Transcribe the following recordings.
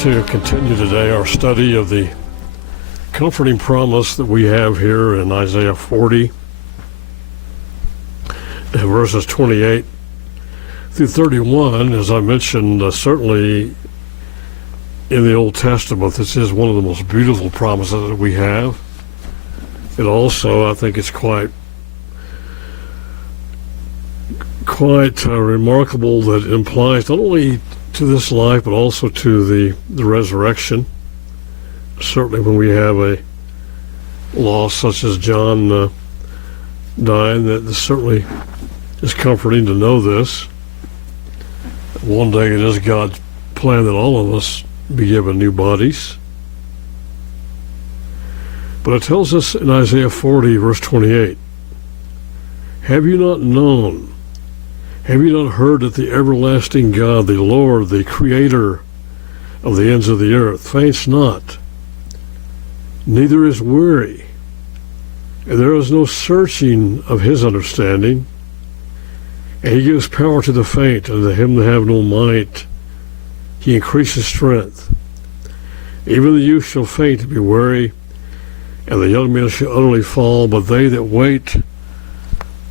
to continue today our study of the comforting promise that we have here in Isaiah 40, verses 28 through 31. As I mentioned, certainly in the Old Testament, this is one of the most beautiful promises that we have. It also, I think it's quite remarkable that it implies not only to this life, but also to the resurrection. Certainly when we have a loss such as John dying, that this certainly is comforting to know this. One day it is God's plan that all of us be given new bodies. But it tells us in Isaiah 40, verse 28, "Have you not known? Have you not heard that the everlasting God, the Lord, the Creator of the ends of the earth, faints not, neither is weary, and there is no searching of his understanding? And he gives power to the faint, and to him that have no might he increases strength. Even the youth shall faint and be weary, and the young men shall utterly fall, but they that wait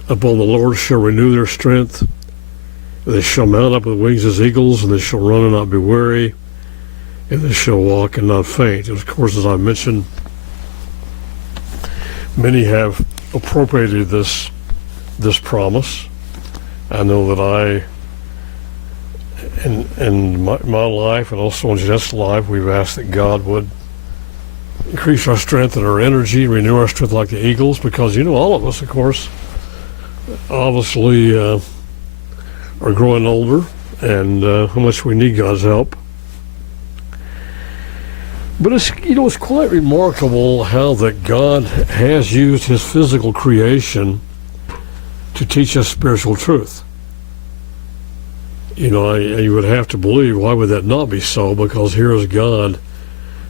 upon the Lord shall renew their strength. They shall mount up with wings as eagles, and they shall run and not be weary, and they shall walk and not faint." And of course, as I mentioned, many have appropriated this promise. I know that in my life, and also in Jeanette's life, we've asked that God would increase our strength and our energy, renew our strength like the eagles, because, all of us, of course, obviously are growing older, and how much we need God's help. But it's quite remarkable how that God has used his physical creation to teach us spiritual truth. You would have to believe, why would that not be so? Because here is God,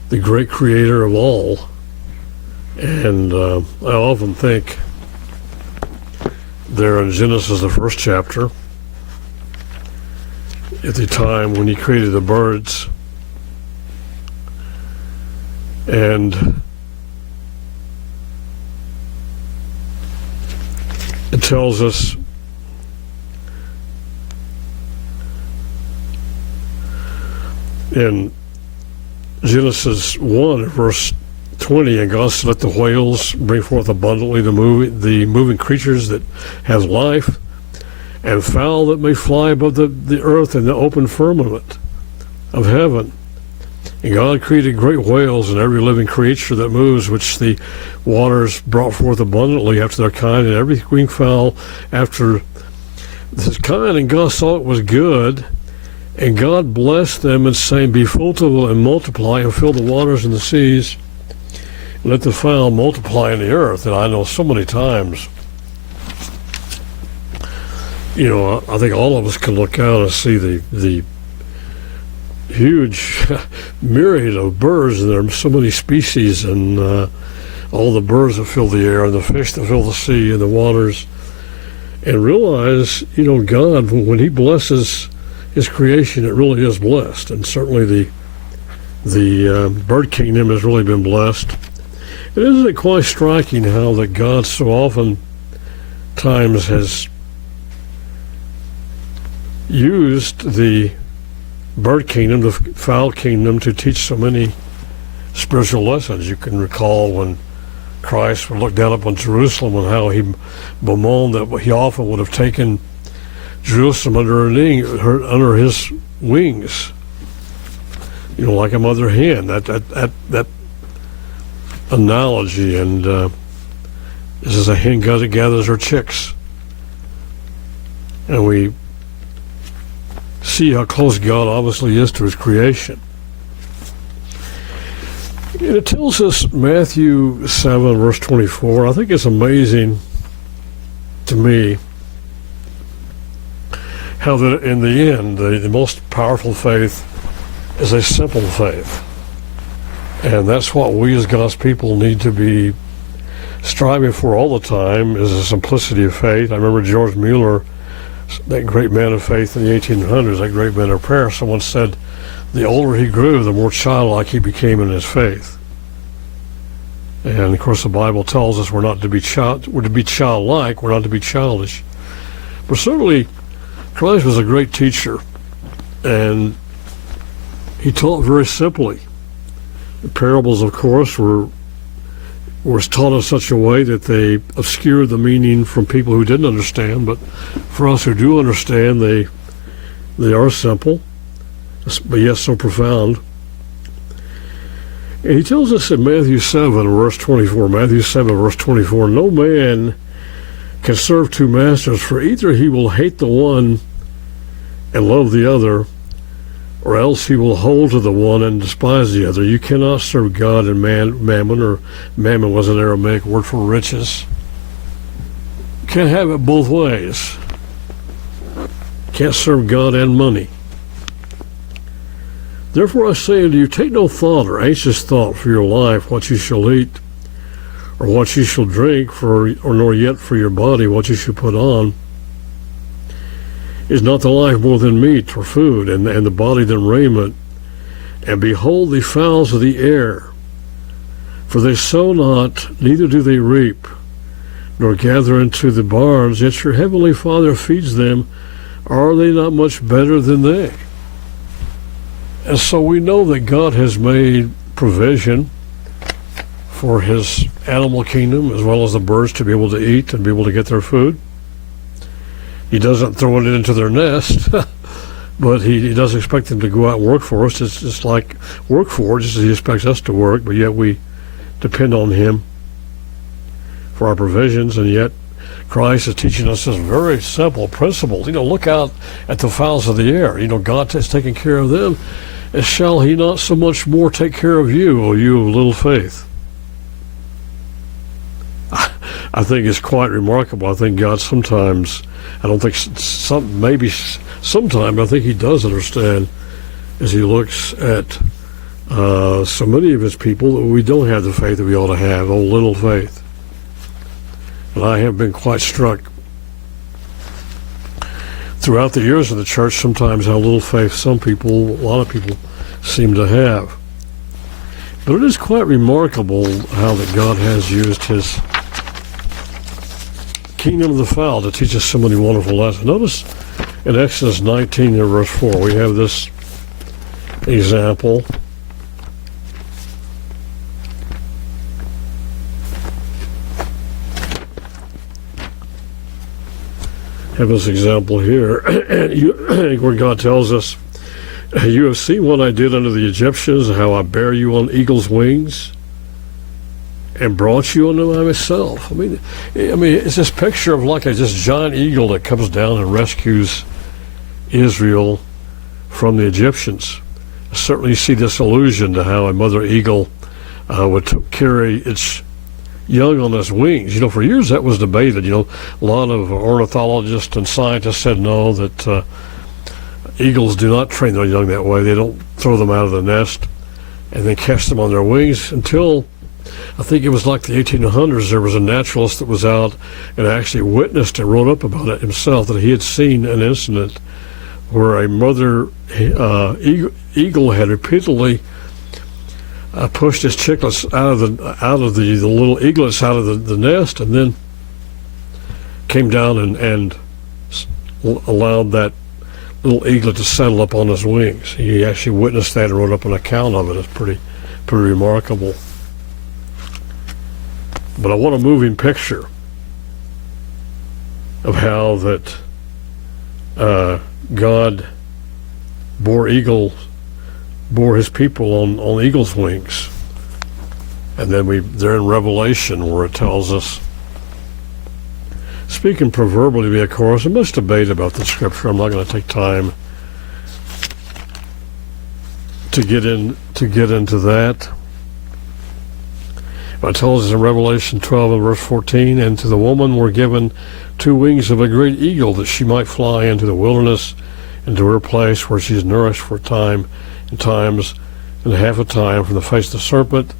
the great creator of all. And I often think there in Genesis, the first chapter, at the time when he created the birds, and it tells us in Genesis 1, verse 20, "And God said, let the whales bring forth abundantly the moving creatures that have life, and fowl that may fly above the earth in the open firmament of heaven. And God created great whales and every living creature that moves, which the waters brought forth abundantly after their kind, and every winged fowl after this kind. And God saw it was good. And God blessed them, and saying, Be fruitful and multiply, and fill the waters and the seas, and let the fowl multiply in the earth." And I know so many times, I think all of us can look out and see the huge myriad of birds, and there are so many species, and all the birds that fill the air, and the fish that fill the sea and the waters, and realize, God, when he blesses his creation, it really is blessed. And certainly the bird kingdom has really been blessed. And isn't it quite striking how that God so often times has used the bird kingdom, the fowl kingdom, to teach so many spiritual lessons? You can recall when Christ would look down upon Jerusalem and how he bemoaned that he often would have taken Jerusalem under his wings, like a mother hen. That analogy, and this is a hen that gathers her chicks, and we see how close God obviously is to his creation. And it tells us, Matthew 7, verse 24, I think it's amazing to me how that in the end, the most powerful faith is a simple faith. And that's what we as God's people need to be striving for all the time, is a simplicity of faith. I remember George Mueller, that great man of faith in the 1800s, that great man of prayer, someone said the older he grew, the more childlike he became in his faith. And of course, the Bible tells us we're to be childlike, we're not to be childish. But certainly, Christ was a great teacher, and he taught very simply. The parables, of course, were taught in such a way that they obscured the meaning from people who didn't understand. But for us who do understand, they are simple, but yet so profound. And he tells us in Matthew 7, verse 24, Matthew 7, verse 24, no man can serve two masters, for either he will hate the one and love the other, or else he will hold to the one and despise the other. You cannot serve God and mammon, or mammon was an Aramaic word for riches. You can't have it both ways. Can't serve God and money. Therefore I say unto you, take no thought or anxious thought for your life, what you shall eat, or what you shall drink, or nor yet for your body, what you shall put on. Is not the life more than meat or food, and the body than raiment? And behold the fowls of the air, for they sow not, neither do they reap, nor gather into the barns, yet your heavenly Father feeds them. Are they not much better than they? And so we know that God has made provision for his animal kingdom, as well as the birds to be able to eat and be able to get their food. He doesn't throw it into their nest, but he does expect them to go out and work for us. It's just like work for, just as he expects us to work, but yet we depend on him for our provisions, and yet Christ is teaching us this very simple principle. Look out at the fowls of the air. God has taken care of them. And shall he not so much more take care of you, O you of little faith? I think it's quite remarkable. I think God sometimes, I don't think sometime, I think he does understand as he looks at so many of his people that we don't have the faith that we ought to have, oh little faith. And I have been quite struck throughout the years of the church sometimes how little faith a lot of people seem to have. But it is quite remarkable how that God has used his kingdom of the fowl to teach us so many wonderful lessons. Notice in Exodus 19 and verse 4, we have this example. Have this example here, where God tells us, you have seen what I did unto the Egyptians, how I bare you on eagle's wings, and brought you unto myself. I mean, it's this picture of like this giant eagle that comes down and rescues Israel from the Egyptians. Certainly you see this allusion to how a mother eagle would carry its young on its wings. For years that was debated. A lot of ornithologists and scientists said no, that eagles do not train their young that way. They don't throw them out of the nest and then catch them on their wings until, I think it was like the 1800s, there was a naturalist that was out and actually witnessed and wrote up about it himself, that he had seen an incident where a mother eagle had repeatedly pushed his chicklets out of the little eaglets out of the nest, and then came down and allowed that little eaglet to settle up on his wings. He actually witnessed that and wrote up an account of it. It's pretty remarkable. But I want a moving picture of how that God bore his people on eagle's wings. And then they're in Revelation, where it tells us, speaking proverbially, of course, there's much debate about the scripture. I'm not going to take time to get into that. But it tells us in Revelation 12 and verse 14, and to the woman were given 2 wings of a great eagle, that she might fly into the wilderness, into her place where she is nourished for time and times and half a time from the face of the serpent.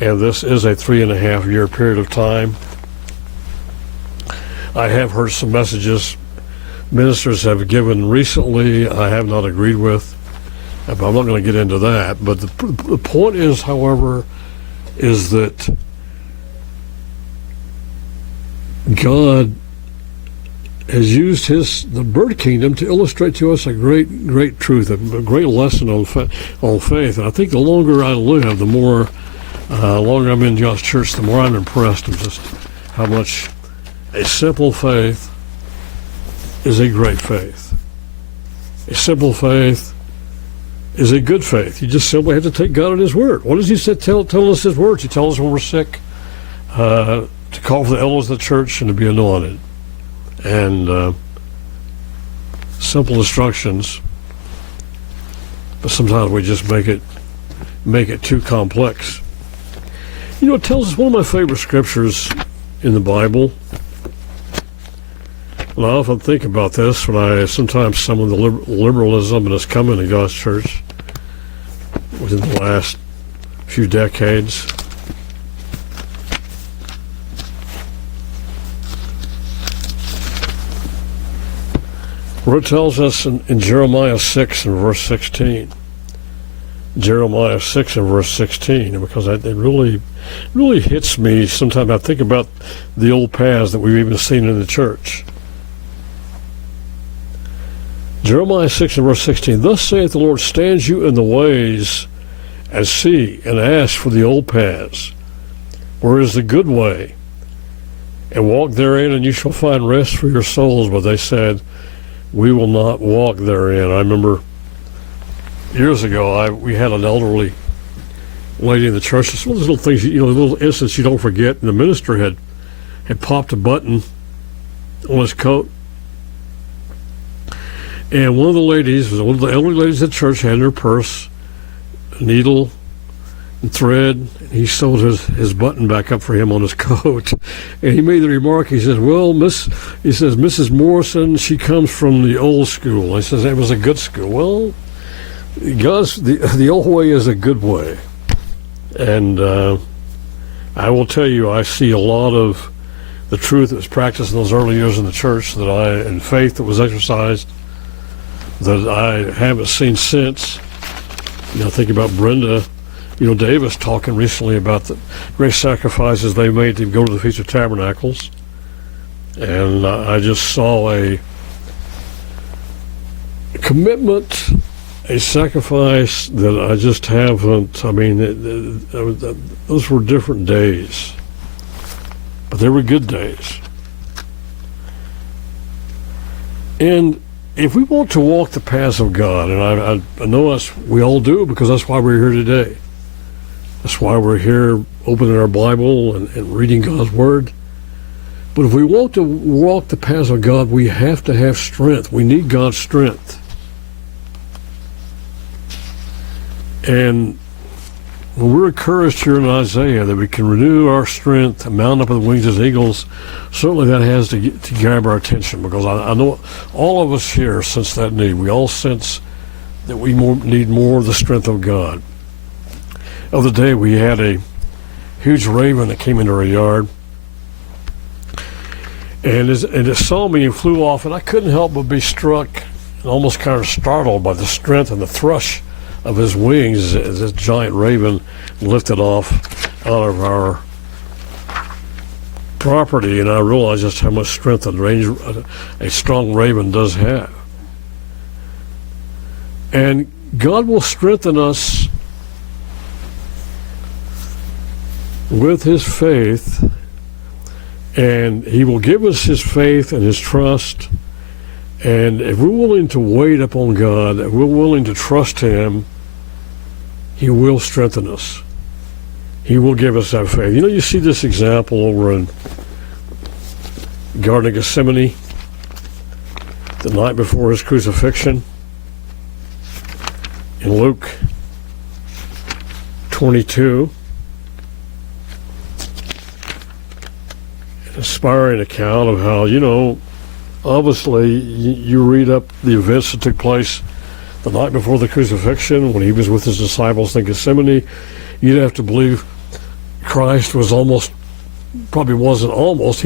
And this is a 3.5 year period of time. I have heard some messages ministers have given recently I have not agreed with, But I'm not going to get into that. But the point is, however, is that God has used the bird kingdom to illustrate to us a great truth, a great lesson on faith. And I think the longer I live, the more longer I'm in God's church, the more I'm impressed with just how much a simple faith is a great faith. A simple faith is a good faith. You just simply have to take God at His word. What does He say? Tell us His words. He tells us when we're sick to call for the elders of the church and to be anointed. And simple instructions, but sometimes we just make it too complex. You know, it tells us one of my favorite scriptures in the Bible. And I often think about this when sometimes some of the liberalism that has come into God's church within the last few decades. Where it tells us in Jeremiah 6 and verse 16. Jeremiah 6 and verse 16, because it really hits me sometimes. I think about the old paths that we've even seen in the church. Jeremiah 6 and verse 16, thus saith the Lord, stand you in the ways and see and ask for the old paths, where is the good way, and walk therein, and you shall find rest for your souls. But they said, we will not walk therein. I remember years ago, we had an elderly lady in the church. It's one of those little things, little incidents you don't forget. And the minister had popped a button on his coat. And one of the elderly ladies at church had in her purse a needle and thread. And he sewed his button back up for him on his coat. And he made the remark, he says, well, Mrs. Morrison, she comes from the old school. He says, it was a good school. Well, the old way is a good way. And I will tell you, I see a lot of the truth that was practiced in those early years in the church and faith that was exercised that I haven't seen since. Think about Brenda, Davis talking recently about the great sacrifices they made to go to the Feast of Tabernacles. And I just saw a commitment, a sacrifice that I just haven't. Those were different days, but they were good days. And if we want to walk the paths of God, and I know we all do, because that's why we're here today. That's why we're here opening our Bible and reading God's Word. But if we want to walk the paths of God, we have to have strength. We need God's strength. And when we're encouraged here in Isaiah that we can renew our strength and mount up with wings as eagles, certainly that has to grab our attention, because I know all of us here sense that need. We all sense that we need more of the strength of God. The other day we had a huge raven that came into our yard, and it saw me and flew off, and I couldn't help but be struck and almost kind of startled by the strength and the thrush of his wings as this giant raven lifted off out of our property. And I realized just how much strength a strong raven does have. And God will strengthen us with His faith, and He will give us His faith and His trust. And if we're willing to wait upon God, if we're willing to trust Him, He will strengthen us. He will give us that faith. You see this example over in Garden of Gethsemane, the night before His crucifixion, in Luke 22. An inspiring account of how, obviously you read up the events that took place the night before the crucifixion, when He was with His disciples in Gethsemane. You'd have to believe Christ was he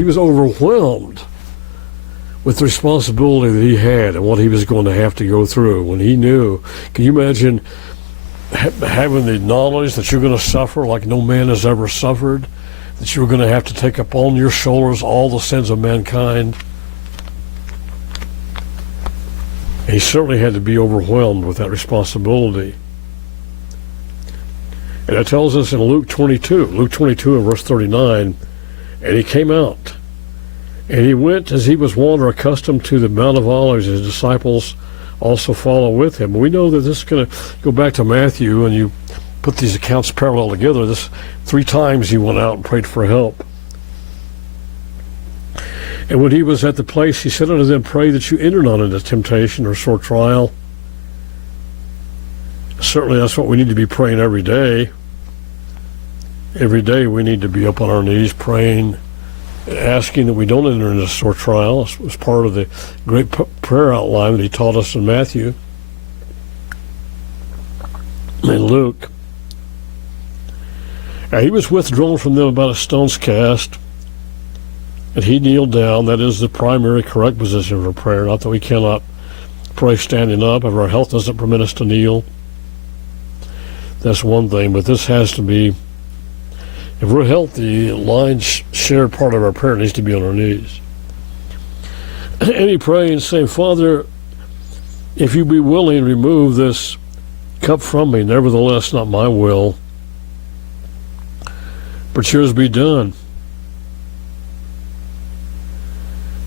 was overwhelmed with the responsibility that he had and what he was going to have to go through. When he knew, can you imagine having the knowledge that you're going to suffer like no man has ever suffered, that you're going to have to take upon your shoulders all the sins of mankind? And he certainly had to be overwhelmed with that responsibility. And it tells us in Luke 22 and verse 39, and he came out, and he went as he was wont or accustomed to the Mount of Olives. His disciples also follow with him. We know that this is going to go back to Matthew, and you put these accounts parallel together. This 3 times he went out and prayed for help. And when he was at the place, he said unto them, pray that you enter not into temptation or sore trial. Certainly that's what we need to be praying every day. Every day we need to be up on our knees praying, asking that we don't enter into sore trial. It was part of the great prayer outline that he taught us in Matthew and Luke. He was withdrawn from them about a stone's cast, and he kneeled down. That is the primary correct position for prayer. Not that we cannot pray standing up if our health doesn't permit us to kneel. That's one thing, but this has to be, if we're healthy, the lion's shared part of our prayer needs to be on our knees. And he prayed, saying, Father, if you be willing, remove this cup from me. Nevertheless, not my will, but yours be done.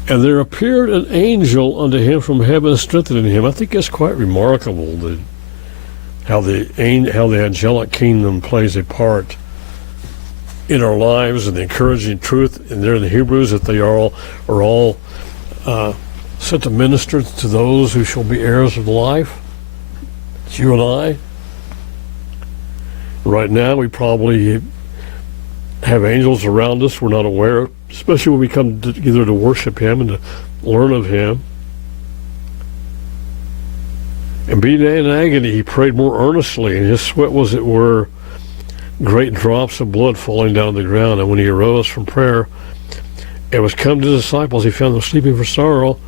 And there appeared an angel unto him from heaven, strengthening him. I think that's quite remarkable, that how the angelic kingdom plays a part in our lives, and the encouraging truth. And there in the Hebrews that they are all sent to minister to those who shall be heirs of life. It's you and I. Right now we probably have angels around us we're not aware of, especially when we come together to worship him and to learn of him. And being in agony, he prayed more earnestly, and his sweat was, it were, great drops of blood falling down to the ground. And when he arose from prayer and was come to the disciples, he found them sleeping for sorrow.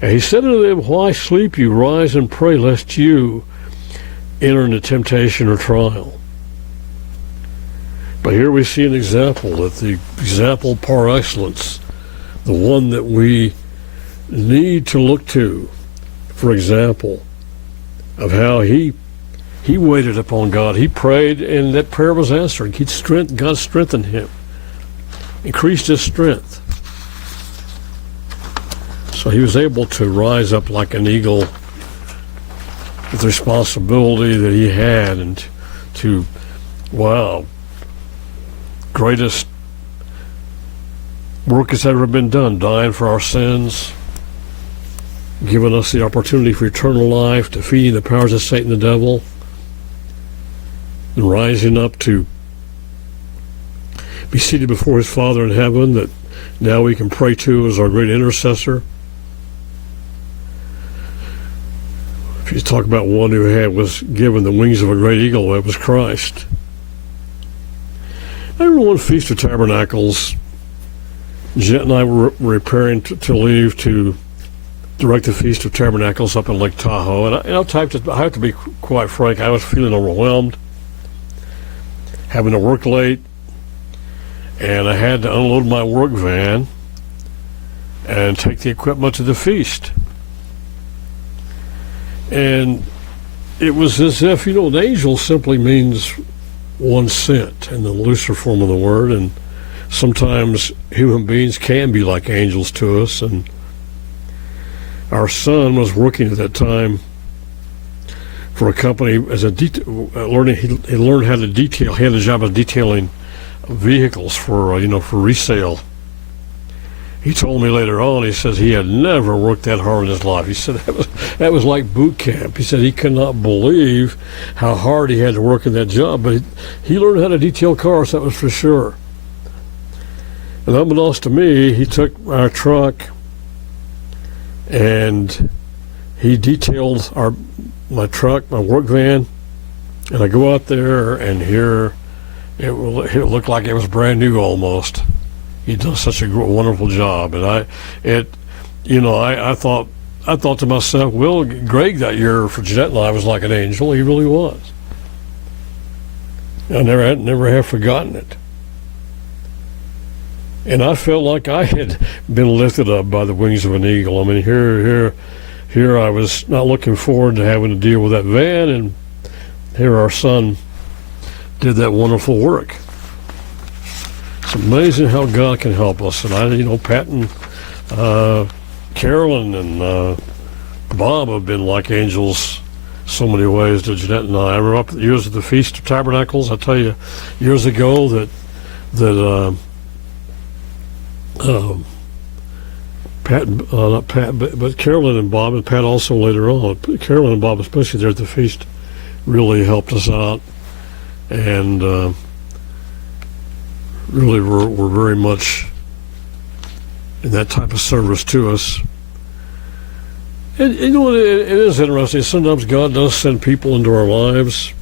And he said unto them, why sleep you? Rise and pray, lest you enter into temptation or trial. But here we see an example, that the example par excellence, the one that we need to look to, for example, of how he waited upon God. He prayed, and that prayer was answered. God strengthened him, increased his strength. So he was able to rise up like an eagle with the responsibility that he had, and to, wow, greatest work that's ever been done, dying for our sins, giving us the opportunity for eternal life, defeating the powers of Satan, the devil, and rising up to be seated before his Father in heaven, that now we can pray to as our great intercessor. If you talk about one who was given the wings of a great eagle, that was Christ. I remember one Feast of Tabernacles, Jet and I were preparing to leave to direct the Feast of Tabernacles up in Lake Tahoe, and I have to be quite frank, I was feeling overwhelmed, having to work late, and I had to unload my work van and take the equipment to the feast. And it was as if, an angel simply means one sent in the looser form of the word, and sometimes human beings can be like angels to us. And our son was working at that time for a company as he learned how to detail. He had a job of detailing vehicles for resale. He told me later on, he says he had never worked that hard in his life. He said that was like boot camp. He said he could not believe how hard he had to work in that job, but he learned how to detail cars, that was for sure. And unbeknownst to me, he took our truck and he detailed my truck, my work van, and I go out there, and here it looked like it was brand new almost. He'd done such a wonderful job, and I thought to myself, well, Greg that year for Jeanette and I was like an angel. He really was. I never have forgotten it. And I felt like I had been lifted up by the wings of an eagle. I mean, here I was not looking forward to having to deal with that van, and here our son did that wonderful work. It's amazing how God can help us. And Pat and Carolyn and Bob have been like angels so many ways to Jeanette and I. I remember up the years of the Feast of Tabernacles. I tell you, years ago that Pat, not Pat, but Carolyn and Bob, and Pat also later on. Carolyn and Bob, especially there at the feast, really helped us out, and really were very much in that type of service to us. And it is interesting. Sometimes God does send people into our lives.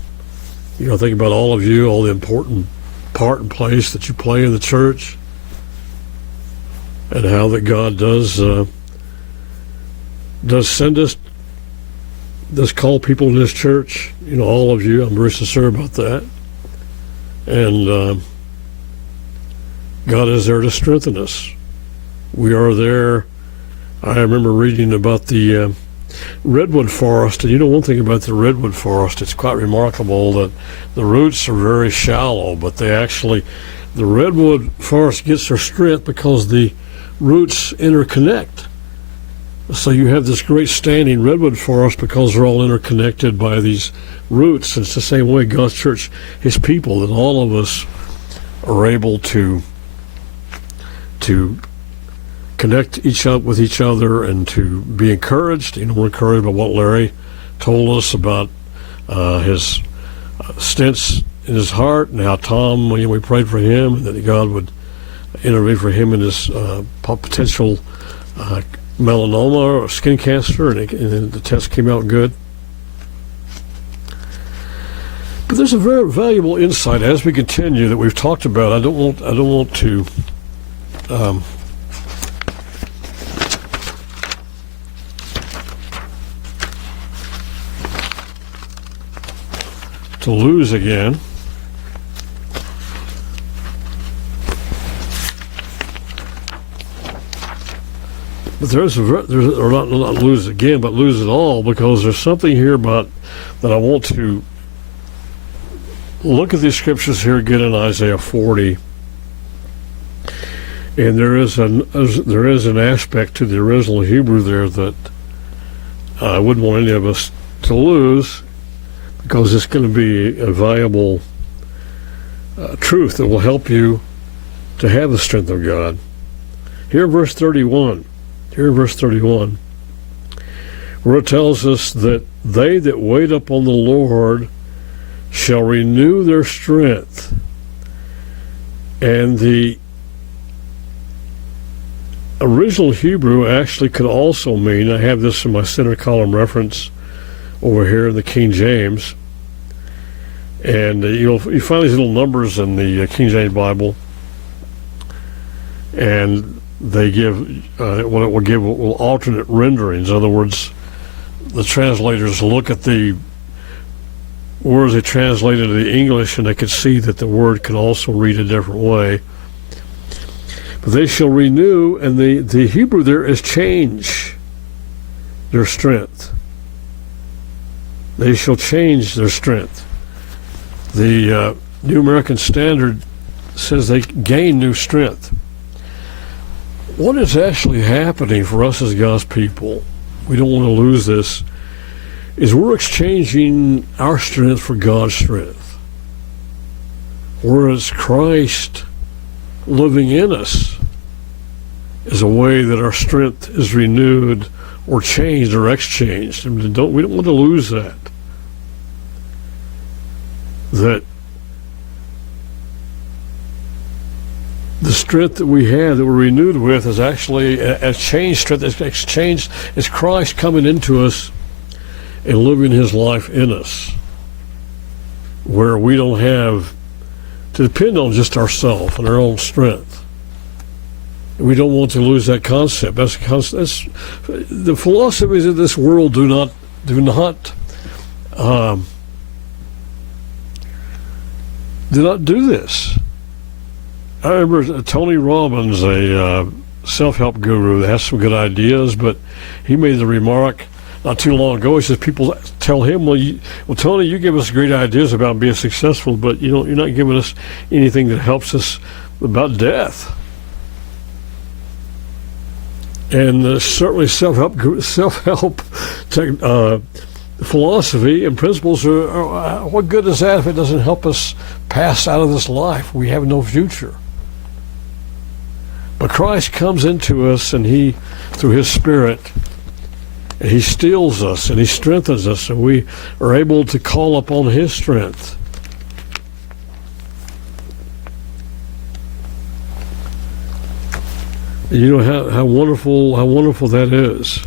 Think about all of you, all the important part and place that you play in the church, and how that God does send us, does call people in this church. All of you. I'm very sincere about that. And God is there to strengthen us. We are there. I remember reading about the redwood forest, and one thing about the redwood forest, it's quite remarkable that the roots are very shallow, but the redwood forest gets their strength because the roots interconnect. So you have this great standing redwood forest because they're all interconnected by these roots. It's the same way God's church, His people, that all of us are able to connect with each other and to be encouraged. We're encouraged by what Larry told us about his stents in his heart, and how Tom, we prayed for him, and that God would intervene for him in his potential melanoma or skin cancer, and the test came out good. But there's a very valuable insight as we continue that we've talked about. I don't want to lose again. But or not lose again, but lose it all, because there's something here about that I want to look at these scriptures here again in Isaiah 40, and there is an aspect to the original Hebrew there that I wouldn't want any of us to lose, because it's going to be a valuable truth that will help you to have the strength of God. Here in verse 31, where it tells us that they that wait upon the Lord shall renew their strength. And the original Hebrew actually could also mean, I have this in my center column reference over here in the King James, and you find these little numbers in the King James Bible, and they give what it will give will alternate renderings. In other words, the translators look at the words they translated to the English, and they could see that the word can also read a different way. But they shall renew, and the Hebrew there is change their strength. They shall change their strength. The New American Standard says they gain new strength. What is actually happening for us as God's people, we don't want to lose this, is we're exchanging our strength for God's strength. Whereas Christ living in us is a way that our strength is renewed or changed or exchanged. I mean, we don't want to lose that. That the strength that we have, that we're renewed with, is actually a changed strength. It's exchanged. It's Christ coming into us and living His life in us, where we don't have to depend on just ourselves and our own strength. We don't want to lose that concept. That's the philosophies of this world do not do this. I remember Tony Robbins, a self-help guru that has some good ideas, but he made the remark not too long ago. He says people tell him, well, Tony, you give us great ideas about being successful, but you're not giving us anything that helps us about death. And certainly self-help philosophy and principles are what good is that if it doesn't help us pass out of this life? We have no future. But Christ comes into us, and he, through his Spirit, and he steels us and he strengthens us, and we are able to call upon his strength. You know how wonderful that is.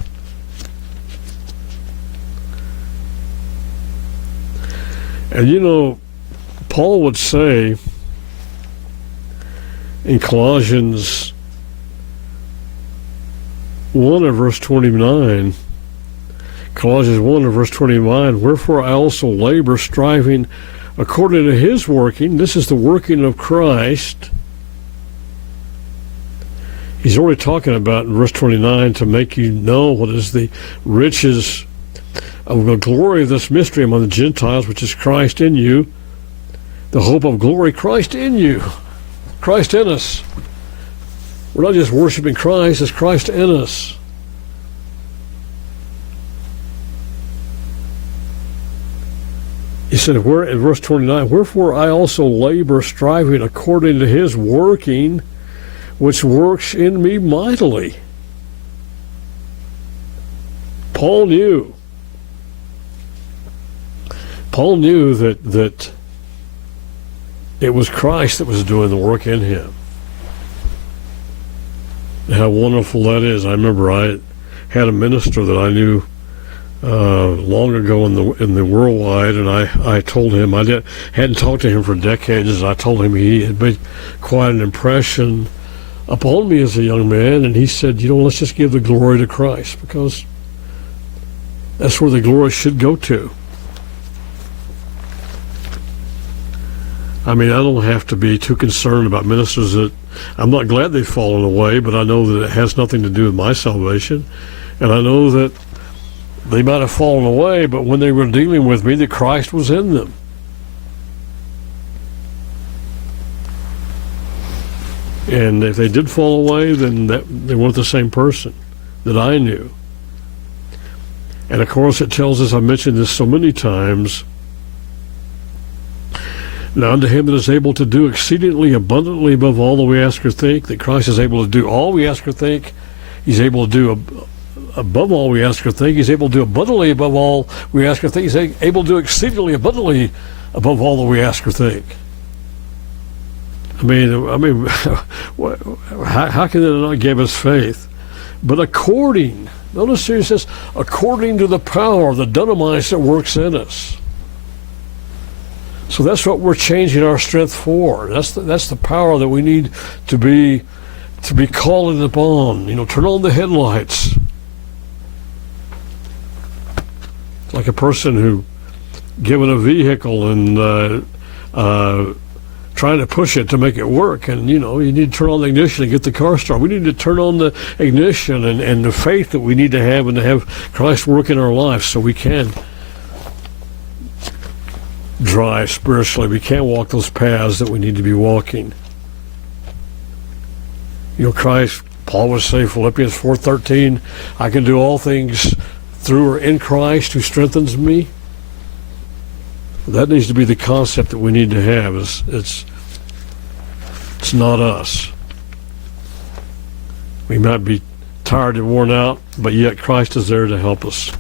And Paul would say in Colossians 1 and verse 29, Colossians 1 and verse 29, wherefore I also labor, striving according to his working. This is the working of Christ. He's already talking about in verse 29, to make you know what is the riches of the glory of this mystery among the Gentiles, which is Christ in you, the hope of glory. Christ in you, Christ in us. We're not just worshiping Christ, it's Christ in us. He said, in verse 29, wherefore I also labor, striving according to his working, which works in me mightily. Paul knew that it was Christ that was doing the work in him. How wonderful that is. I remember I had a minister that I knew long ago in the worldwide, and I told him, hadn't talked to him for decades, and I told him he had made quite an impression upon me as a young man, and he said, let's just give the glory to Christ, because that's where the glory should go to. I mean, I don't have to be too concerned about ministers that, I'm not glad they've fallen away, but I know that it has nothing to do with my salvation, and I know that they might have fallen away, but when they were dealing with me, that Christ was in them. And if they did fall away, then they weren't the same person that I knew. And of course, it tells us, I mentioned this so many times, now unto him that is able to do exceedingly abundantly above all that we ask or think, that Christ is able to do all we ask or think. He's able to do above all we ask or think. He's able to do abundantly above all we ask or think. He's able to do exceedingly abundantly above all that we ask or think. I mean, how can it not give us faith? But according, notice here it says, according to the power, the dynamite that works in us. So that's what we're changing our strength for. That's the power that we need to be calling upon. Turn on the headlights. It's like a person who given a vehicle and trying to push it to make it work, and you need to turn on the ignition and get the car started. We need to turn on the ignition and the faith that we need to have, and to have Christ work in our lives so we can drive spiritually. We can't walk those paths that we need to be walking. Christ, Paul would say, Philippians 4:13, I can do all things through or in Christ who strengthens me. That needs to be the concept that we need to have. It's not us. We might be tired and worn out, but yet Christ is there to help us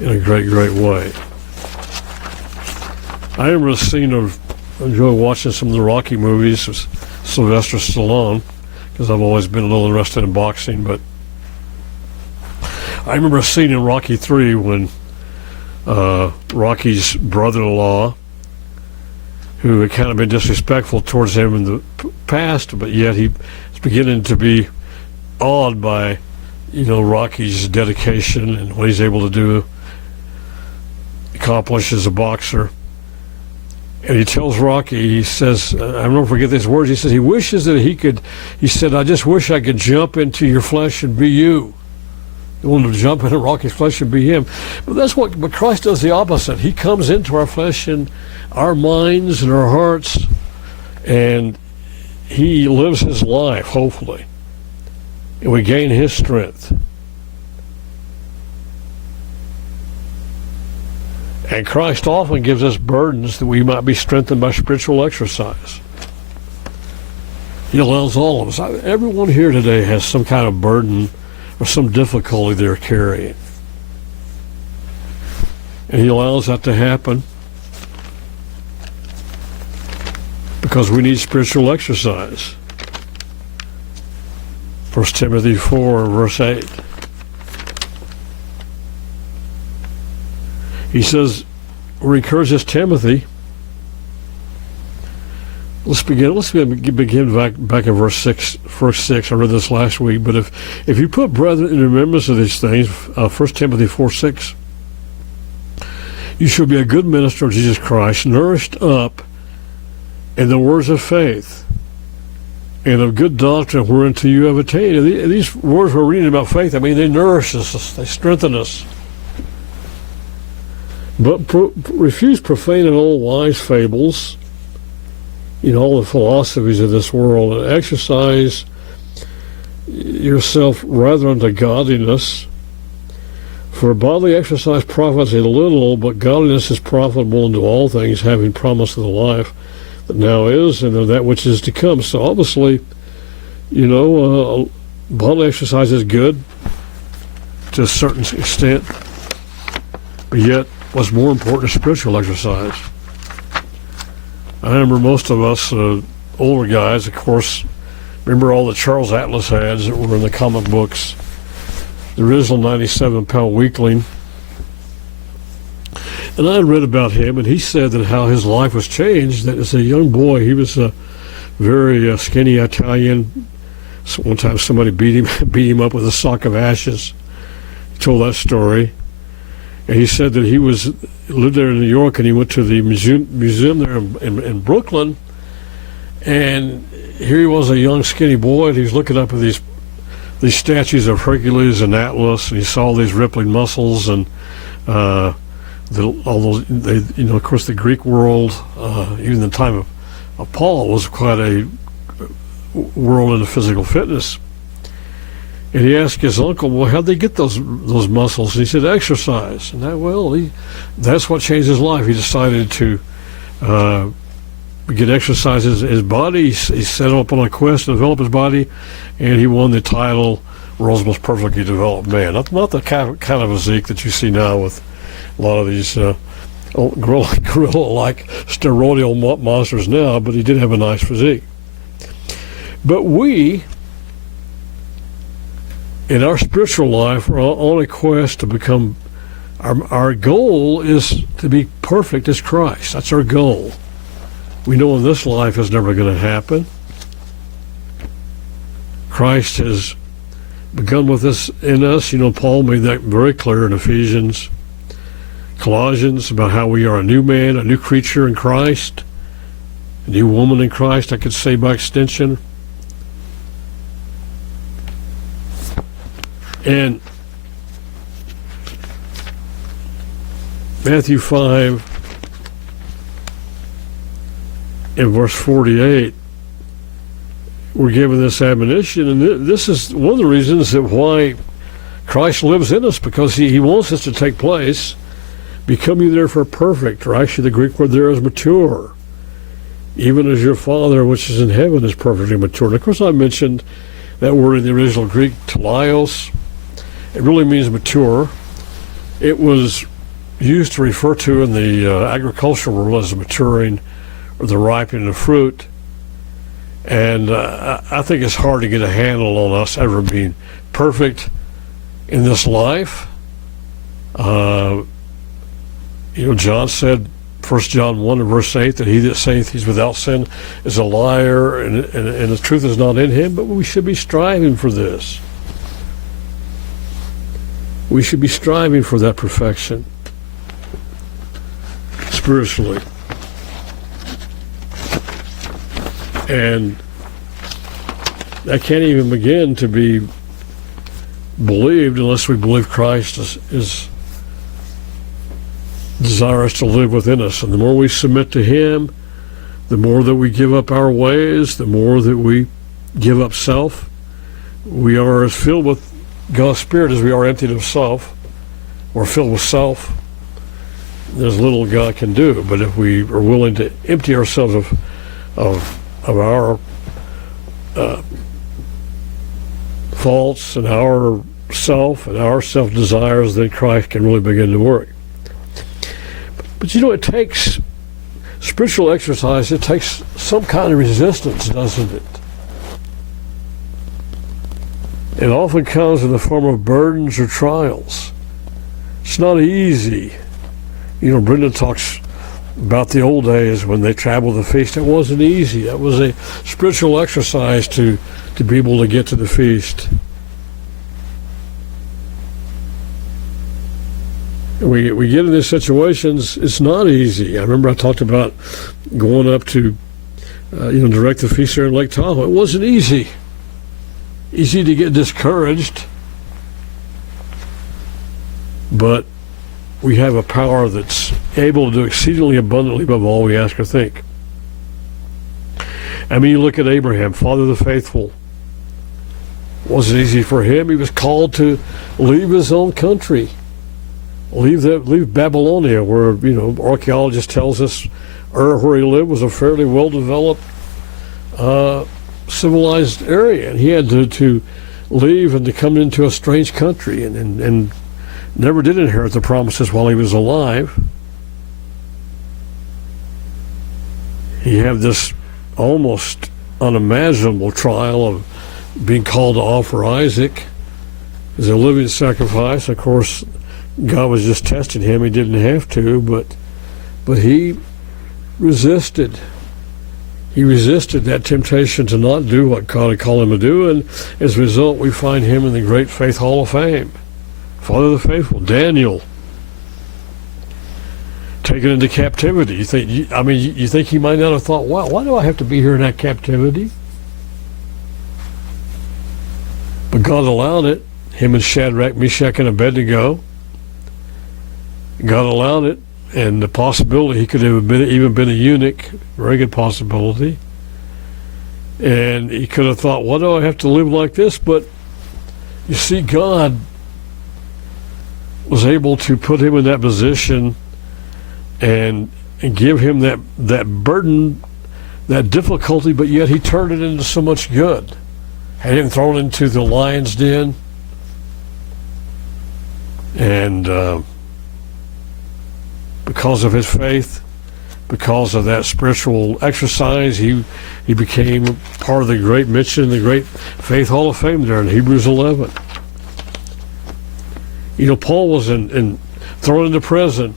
in a great, great way. I remember a scene I enjoy watching some of the Rocky movies with Sylvester Stallone, because I've always been a little interested in boxing, but I remember a scene in Rocky 3 when Rocky's brother-in-law who had kind of been disrespectful towards him in the past, but yet he is beginning to be awed by, Rocky's dedication and what he's able to do, accomplish as a boxer. And he tells Rocky, he says, I don't forget these words, he says he wishes that he said, I just wish I could jump into your flesh and be you. He wanted to jump into Rocky's flesh and be him. But Christ does the opposite. He comes into our flesh and our minds and our hearts, and he lives his life, hopefully. And we gain his strength. And Christ often gives us burdens that we might be strengthened by spiritual exercise. He allows all of us. Everyone here today has some kind of burden or some difficulty they're carrying. And he allows that to happen because we need spiritual exercise. 1 Timothy 4, verse 8. He says, or encourages Timothy. Let's begin back in verse 6. I read this last week, but if you put brethren in remembrance of these things, 1 Timothy 4:6, you shall be a good minister of Jesus Christ, nourished up in the words of faith and of good doctrine whereunto you have attained. And these words we're reading about faith, they nourish us, they strengthen us. But refuse profane and old wise fables, all the philosophies of this world, and exercise yourself rather unto godliness. For bodily exercise profits a little, but godliness is profitable unto all things, having promise of the life that now is and of that which is to come. So obviously, bodily exercise is good to a certain extent, but yet what's more important is spiritual exercise. I remember most of us older guys, of course, remember all the Charles Atlas ads that were in the comic books. The original 97-pound weakling. And I had read about him, and he said that how his life was changed, that as a young boy, he was a very skinny Italian. So one time somebody beat him up with a sock of ashes. He told that story. And he said that he lived there in New York, and he went to the museum there in Brooklyn. And here he was, a young skinny boy, and he was looking up at these statues of Hercules and Atlas, and he saw these rippling muscles and of course, the Greek world, even the time of Paul, was quite a world in physical fitness. And he asked his uncle, well, how'd they get those muscles? And he said, exercise. And that's what changed his life. He decided to get exercise his body. He set up on a quest to develop his body, and he won the title World's Most Perfectly Developed Man. Not the kind of physique that you see now with a lot of these gorilla-like steroidal monsters now, but he did have a nice physique. But we, in our spiritual life, we're on a quest to become, our goal is to be perfect as Christ. That's our goal. We know in this life it's never going to happen. Christ has begun with this in us. Paul made that very clear in Ephesians, Colossians, about how we are a new man, a new creature in Christ, a new woman in Christ, I could say by extension. And Matthew 5 in verse 48, we're given this admonition, and this is one of the reasons that why Christ lives in us, because he wants us to take place. Become you therefore perfect, or actually the Greek word there is mature, even as your Father which is in heaven is perfectly mature. And of course, I mentioned that word in the original Greek, teleios. It really means mature. It was used to refer to in the agricultural world as maturing or the ripening of fruit. And I think it's hard to get a handle on us ever being perfect in this life. John said 1 John 1 and verse 8, that he that saith he's without sin is a liar, and the truth is not in him. But we should be striving for this. We should be striving for that perfection spiritually. And that can't even begin to be believed unless we believe Christ is desirous to live within us. And the more we submit to him, the more that we give up our ways, the more that we give up self. We are as filled with God's Spirit as we are emptied of self, or filled with self. There's little God can do. But if we are willing to empty ourselves of our faults and our self and our self-desires, then Christ can really begin to work. But it takes spiritual exercise. It takes some kind of resistance, doesn't it? It often comes in the form of burdens or trials. It's not easy. Brenda talks about the old days when they traveled the feast. It wasn't easy. That was a spiritual exercise to be able to get to the feast. We get in these situations, it's not easy. I remember I talked about going up to, direct the feast there in Lake Tahoe. It wasn't easy. Easy to get discouraged. But we have a power that's able to do exceedingly abundantly above all we ask or think. I mean, you look at Abraham, father of the faithful. It wasn't easy for him. He was called to leave his own country. Leave Babylonia, where, archaeologists tells us where he lived was a fairly well-developed, civilized area. And he had to leave and to come into a strange country and never did inherit the promises while he was alive. He had this almost unimaginable trial of being called to offer Isaac as a living sacrifice. Of course, God was just testing him. He didn't have to, but he resisted. He resisted that temptation to not do what God had called him to do, and as a result, we find him in the great Faith Hall of Fame. Father of the faithful. Daniel, taken into captivity. You think he might not have thought, wow, why do I have to be here in that captivity? But God allowed it. Him and Shadrach, Meshach, and Abednego. God allowed it, and the possibility he could have even been a eunuch, very good possibility. And he could have thought, why do I have to live like this? But you see, God was able to put him in that position and give him that burden, that difficulty, but yet he turned it into so much good. Had him thrown into the lion's den, and because of his faith, because of that spiritual exercise, he became part of the great mention in the great Faith Hall of Fame there in Hebrews 11. Paul was thrown into prison,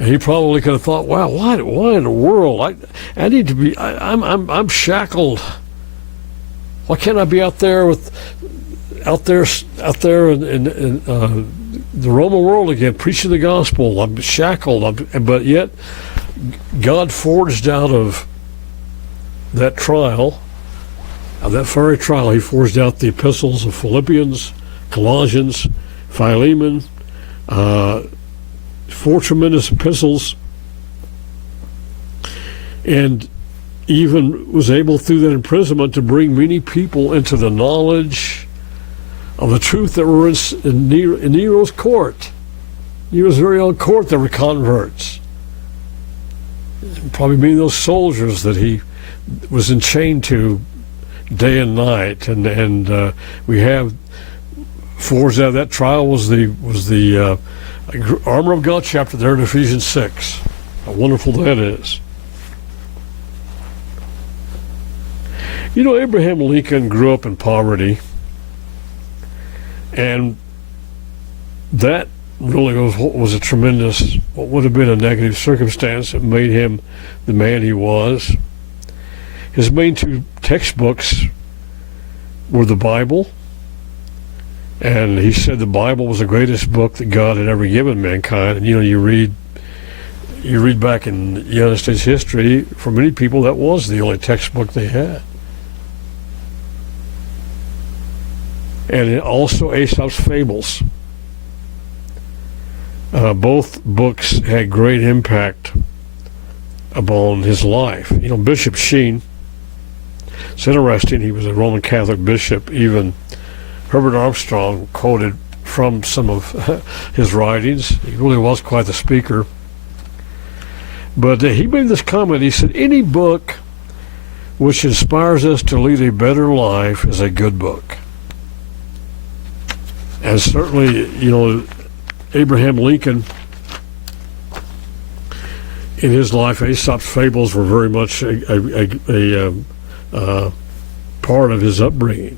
and he probably could have thought, "Wow, why in the world? I need to be. I'm shackled. Why can't I be out there in the Roman world again, preaching the gospel? I'm shackled." But yet, God forged out of that trial, that very trial, he forged out the epistles of Philippians, Colossians, Philemon, 4 tremendous epistles, and even was able through that imprisonment to bring many people into the knowledge of the truth that were in Nero's court. Nero's very own court, there were converts. Probably many of those soldiers that he was enchained to day and night, and we have forged out of that trial was the armor of God chapter there in Ephesians 6. How wonderful that is. Abraham Lincoln grew up in poverty, and that really was a tremendous, what would have been a negative circumstance that made him the man he was. His main two textbooks were the Bible, and he said the Bible was the greatest book that God had ever given mankind. And you read back in the United States history, for many people that was the only textbook they had. And also Aesop's Fables. Both books had great impact upon his life. Bishop Sheen, it's interesting, he was a Roman Catholic bishop. Even Herbert Armstrong quoted from some of his writings. He really was quite the speaker. But he made this comment. He said, any book which inspires us to lead a better life is a good book. And certainly, Abraham Lincoln, in his life, Aesop's Fables were very much a part of his upbringing.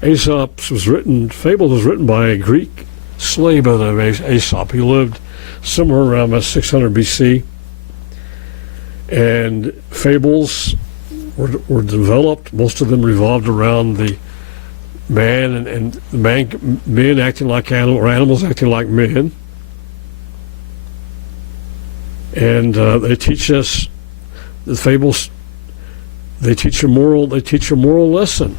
Fables was written by a Greek slave by the name of Aesop. He lived somewhere around about 600 BC. And fables were developed. Most of them revolved around the man and men acting like animals, or animals acting like men. And they teach us the fables. They teach a moral lesson.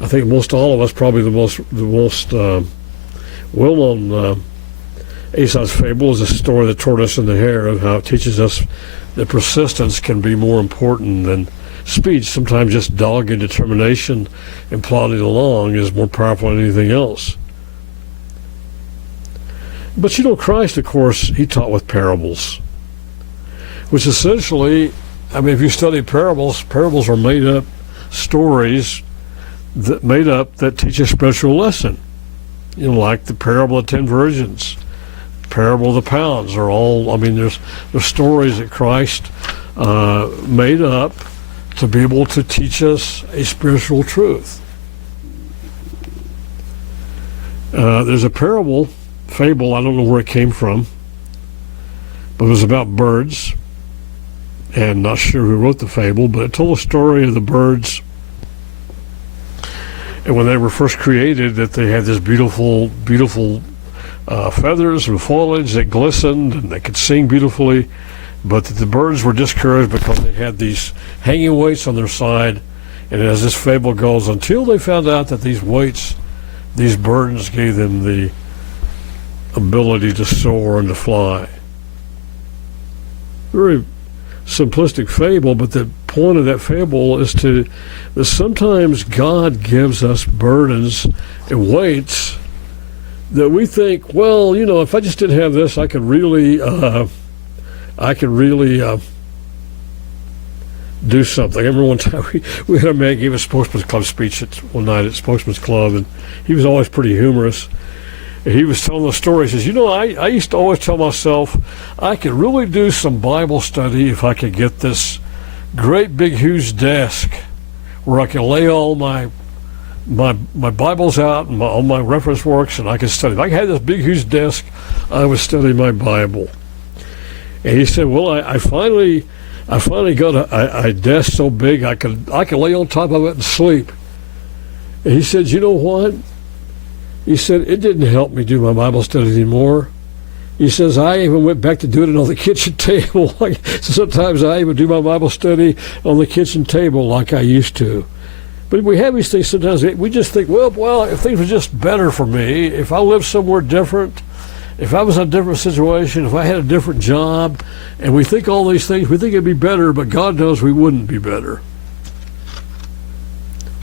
I think most all of us, probably the most well-known Aesop's Fable is a story, The Tortoise and the Hare, of how it teaches us that persistence can be more important than speed. Sometimes just dogged determination and plodding along is more powerful than anything else. But Christ, of course, he taught with parables, which essentially, if you study parables are made up stories that teach a spiritual lesson. Like the parable of 10 virgins, parable of the pounds are all, there's stories that Christ made up to be able to teach us a spiritual truth. There's a fable, I don't know where it came from, but it was about birds, and not sure who wrote the fable, but it told a story of the birds, and when they were first created, that they had this beautiful feathers and foliage that glistened, and they could sing beautifully, but that the birds were discouraged because they had these hanging weights on their side. And as this fable goes, until they found out that these weights, these burdens, gave them the ability to soar and to fly. Very simplistic fable, but the point of that fable is that sometimes God gives us burdens and weights that we think, if I just didn't have this, I could really do something. I remember one time we had a man gave a spokesman's club speech one night at Spokesman's Club, and he was always pretty humorous. And he was telling the story. He says, I used to always tell myself I could really do some Bible study if I could get this great big huge desk where I could lay all my Bibles out and all my reference works, and I could study. If I had this big huge desk, I would study my Bible. And he said, I finally got a desk so big I could lay on top of it and sleep. And he said, you know what? He said, it didn't help me do my Bible study anymore. He says, I even went back to doing it on the kitchen table. Sometimes I even do my Bible study on the kitchen table like I used to. But we have these things sometimes, we just think, well, if things were just better for me, if I lived somewhere different, if I was in a different situation, if I had a different job, and we think all these things, we think it'd be better, but God knows we wouldn't be better.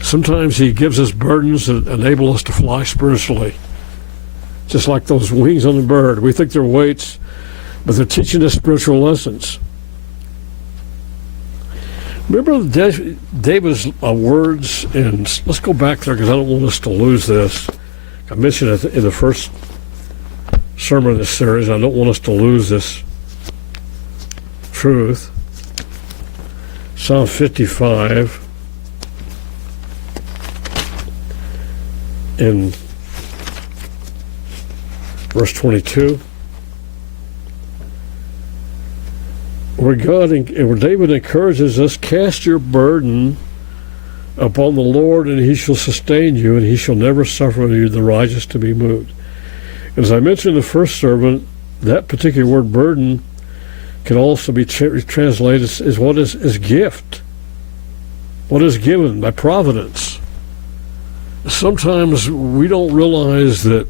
Sometimes he gives us burdens that enable us to fly spiritually. Just like those wings on the bird. We think they're weights, but they're teaching us spiritual lessons. Remember David's words, and let's go back there because I don't want us to lose this. I mentioned it in the first sermon of this series. I don't want us to lose this truth. Psalm 55 in verse 22, where David encourages us, cast your burden upon the Lord, and he shall sustain you, and he shall never suffer you, the righteous, to be moved. As I mentioned in the first sermon, that particular word burden can also be translated as what is gift, what is given by providence. Sometimes we don't realize that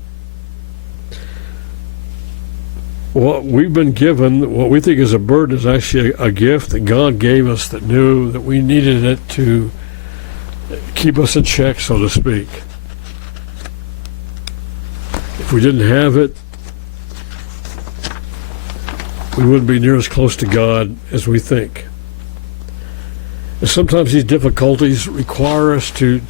what we've been given, what we think is a burden, is actually a gift that God gave us, that knew that we needed it to keep us in check, so to speak. If we didn't have it, we wouldn't be near as close to God as we think. And sometimes these difficulties require us to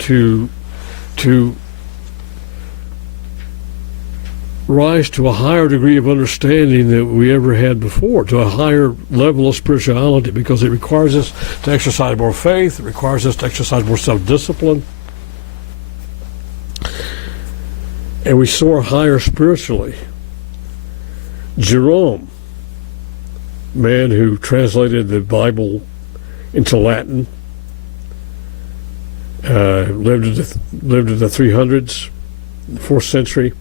rise to a higher degree of understanding than we ever had before, to a higher level of spirituality, because it requires us to exercise more faith, it requires us to exercise more self-discipline, and we soar higher spiritually. Jerome, man who translated the Bible into Latin, lived in the 300s, the 4th century,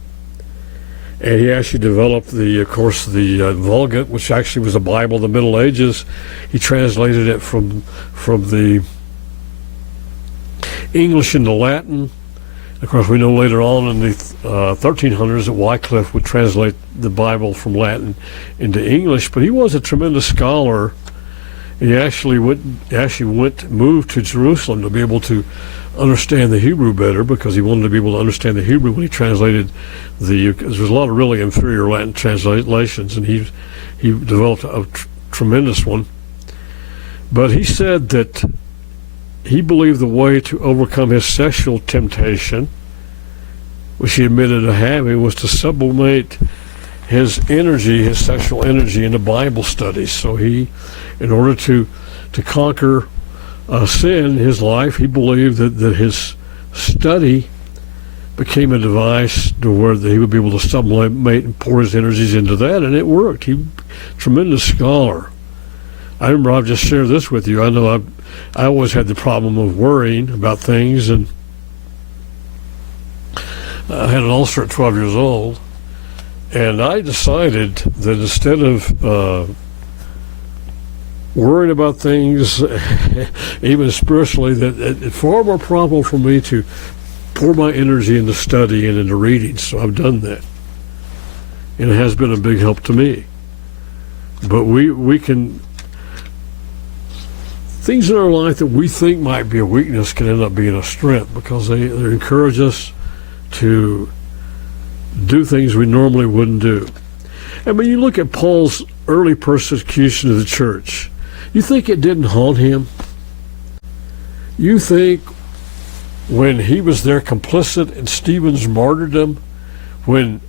and he actually developed the Vulgate, which actually was a Bible of the Middle Ages. He translated it from the English into Latin. Of course, we know later on in the 1300s that Wycliffe would translate the Bible from Latin into English. But he was a tremendous scholar. He actually moved to Jerusalem to be able to understand the Hebrew better, because he wanted to be able to understand the Hebrew when he translated there's a lot of really inferior Latin translations, and he developed a tremendous one. But he said that he believed the way to overcome his sexual temptation, which he admitted to having, was to sublimate his sexual energy, into Bible studies. So he, in order to conquer sin in his life, he believed that his study became a device to where he would be able to sublimate and pour his energies into that, and it worked. He, tremendous scholar. I remember, I've just shared this with you. I know I always had the problem of worrying about things, and I had an ulcer at 12 years old, and I decided that instead of worrying about things, even spiritually, that it's far more profitable for me to pour my energy into study and into reading. So I've done that, and it has been a big help to me. But we can, things in our life that we think might be a weakness can end up being a strength, because they encourage us to do things we normally wouldn't do. And when you look at Paul's early persecution of the church, you think it didn't haunt him? You think when he was there complicit in Stephen's martyrdom, when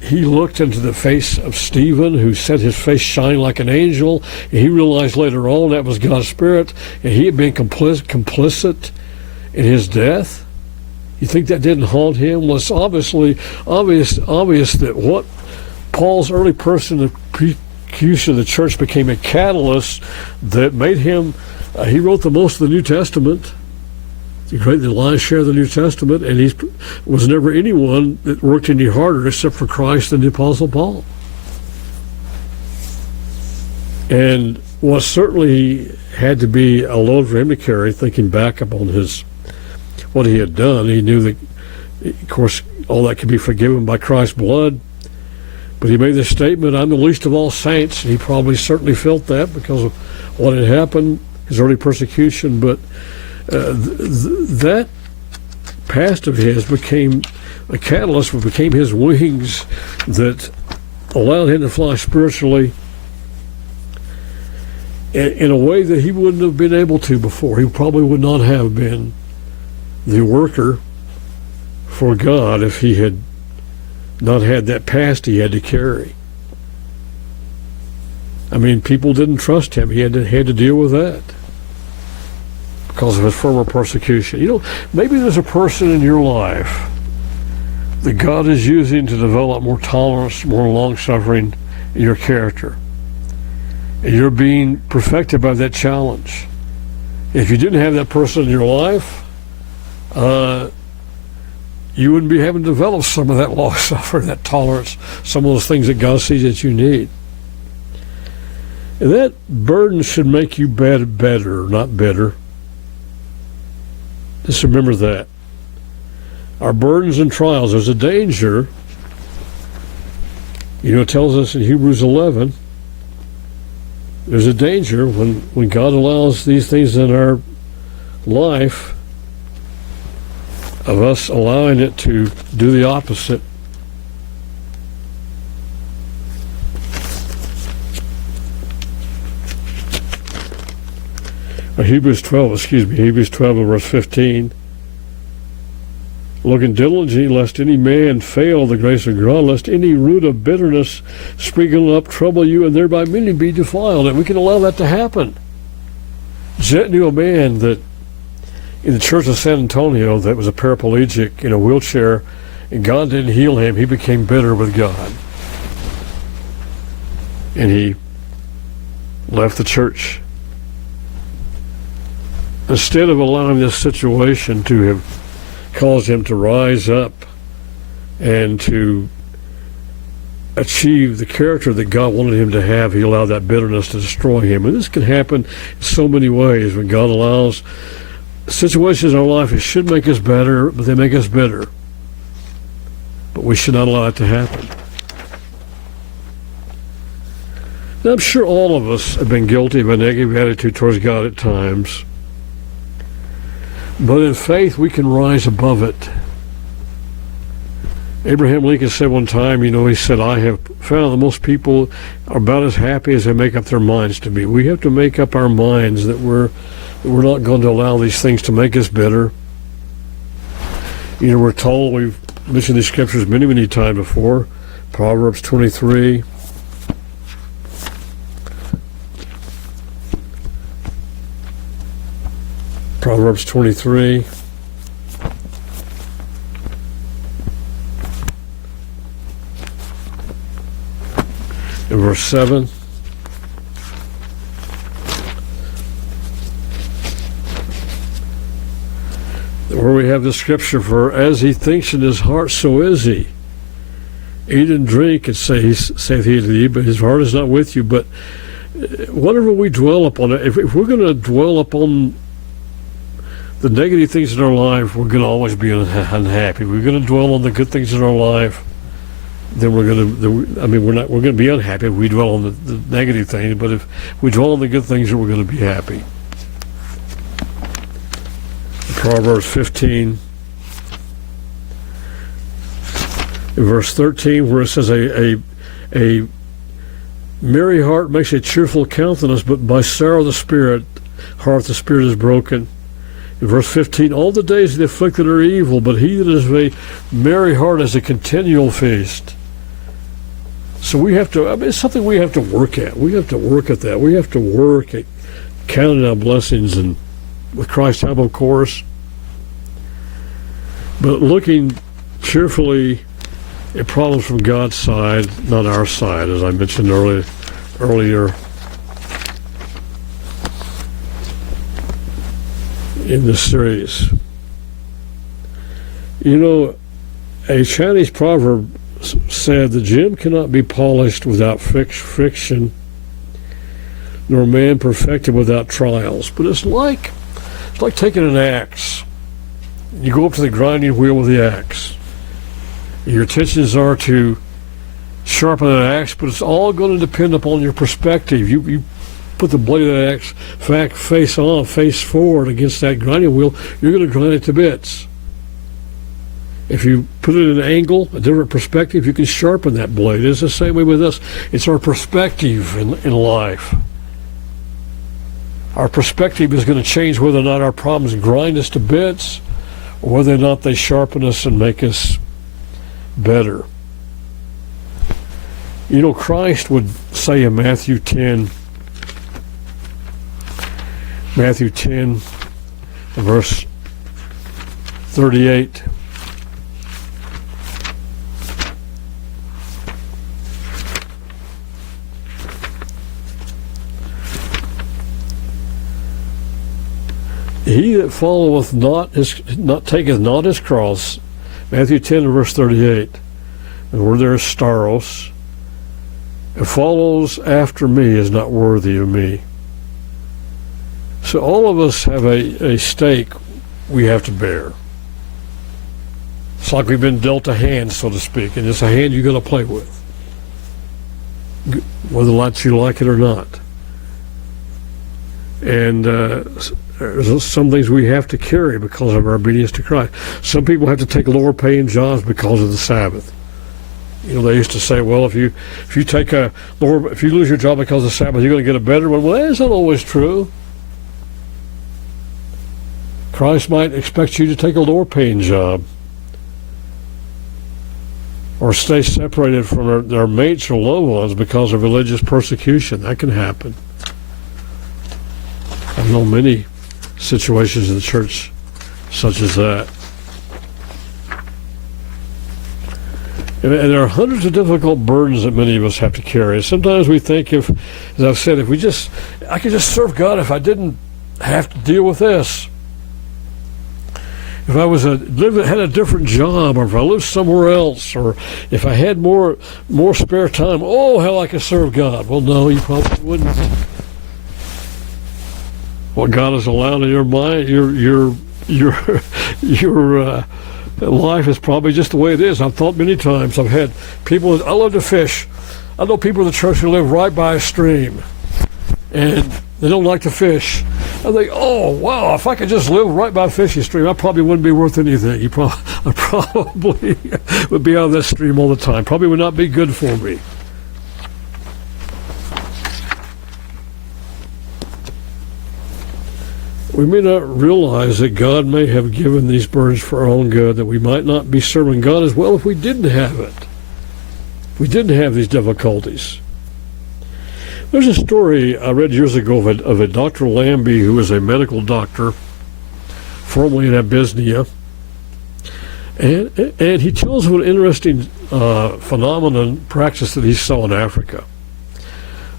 he looked into the face of Stephen, who said his face shined like an angel, and he realized later on that was God's Spirit, and he had been complicit in his death? You think that didn't haunt him? Well, it's obviously obvious that what Paul's early persecution of the church became a catalyst that made him, he wrote the most of the New Testament, the lion's share of the New Testament, and he was never anyone that worked any harder except for Christ and the Apostle Paul. And what certainly had to be a load for him to carry, thinking back upon what he had done. He knew that, of course, all that could be forgiven by Christ's blood. But he made this statement, I'm the least of all saints, and he probably certainly felt that because of what had happened, his early persecution. But that past of his became a catalyst, became his wings that allowed him to fly spiritually in a way that he wouldn't have been able to before. He probably would not have been the worker for God if he had not had that past he had to carry. I mean, people didn't trust him. He had to deal with that because of his former persecution. You know, maybe there's a person in your life that God is using to develop more tolerance, more long-suffering in your character. And you're being perfected by that challenge. If you didn't have that person in your life, you wouldn't be having to develop some of that long-suffering, that tolerance, some of those things that God sees that you need. And that burden should make you better, not bitter. Just remember that. Our burdens and trials, there's a danger. It tells us in Hebrews 11, there's a danger when God allows these things in our life of us allowing it to do the opposite. Hebrews 12 and verse 15. Looking diligently, lest any man fail the grace of God, lest any root of bitterness springing up trouble you, and thereby many be defiled. And we can allow that to happen. Jet knew a man that in the church of San Antonio that was a paraplegic in a wheelchair, and God didn't heal him. He became bitter with God. And he left the church. Instead of allowing this situation to have caused him to rise up and to achieve the character that God wanted him to have, he allowed that bitterness to destroy him. And this can happen in so many ways. When God allows situations in our life, it should make us better, but they make us bitter. But we should not allow it to happen. Now, I'm sure all of us have been guilty of a negative attitude towards God at times. But in faith, we can rise above it. Abraham Lincoln said one time, he said, I have found that most people are about as happy as they make up their minds to be. We have to make up our minds that we're not going to allow these things to make us bitter. We're told, we've mentioned these scriptures many, many times before, Proverbs 23. Proverbs 23. In verse 7. Where we have the scripture, for as he thinks in his heart, so is he. Eat and drink, and saith he to thee, but his heart is not with you. But whatever we dwell upon, if we're going to dwell upon the negative things in our life, we're going to always be unhappy. We're going to dwell on the good things in our life, then we're going to be unhappy if we dwell on the negative things. But if we dwell on the good things, then we're going to be happy. Proverbs 15, in verse 13, where it says, a merry heart makes a cheerful countenance, but by sorrow the spirit is broken. In verse 15, all the days of the afflicted are evil, but he that is of a merry heart is a continual feast. So we have to, it's something we have to work at. We have to work at that. We have to work at counting our blessings and with Christ's help, of course, but looking cheerfully at problems from God's side, not our side, as I mentioned earlier in this series. A Chinese proverb said, the gem cannot be polished without friction, nor man perfected without trials. But it's like taking an axe. You go up to the grinding wheel with the axe. Your intentions are to sharpen an axe, but it's all going to depend upon your perspective. You put the blade of the axe face forward against that grinding wheel, you're going to grind it to bits. If you put it at an angle, a different perspective, you can sharpen that blade. It's the same way with us. It's our perspective in life. Our perspective is going to change whether or not our problems grind us to bits, or whether or not they sharpen us and make us better. Christ would say in Matthew 10, verse 38, He that followeth not taketh not his cross, Matthew 10 verse 38, and where there is staros, and follows after me is not worthy of me. So all of us have a stake we have to bear. It's like we've been dealt a hand, so to speak, and it's a hand you're going to play with, whether you like it or not. And there's some things we have to carry because of our obedience to Christ. Some people have to take lower paying jobs because of the Sabbath. You know, they used to say, well, if you lose your job because of the Sabbath, you're going to get a better one. Well, that's not always true. Christ might expect you to take a lower paying job, or stay separated from their mates or loved ones because of religious persecution. That can happen. I know many situations in the church such as that. And there are hundreds of difficult burdens that many of us have to carry. Sometimes we think, as I've said, I could just serve God if I didn't have to deal with this. If I had a different job, or if I lived somewhere else, or if I had more spare time, oh, how I could serve God. Well, no, you probably wouldn't. What God has allowed in your mind, your life is probably just the way it is. I've thought many times. I've had people. I love to fish. I know people in the church who live right by a stream, and they don't like to fish. I think, oh wow, if I could just live right by a fishing stream, I probably wouldn't be worth anything. I probably would be out of that stream all the time. Probably would not be good for me. We may not realize that God may have given these burdens for our own good, that we might not be serving God as well if we didn't have it. If we didn't have these difficulties. There's a story I read years ago of a Dr. Lambie, who was a medical doctor, formerly in Abyssinia. And he tells of an interesting phenomenon, practice that he saw in Africa.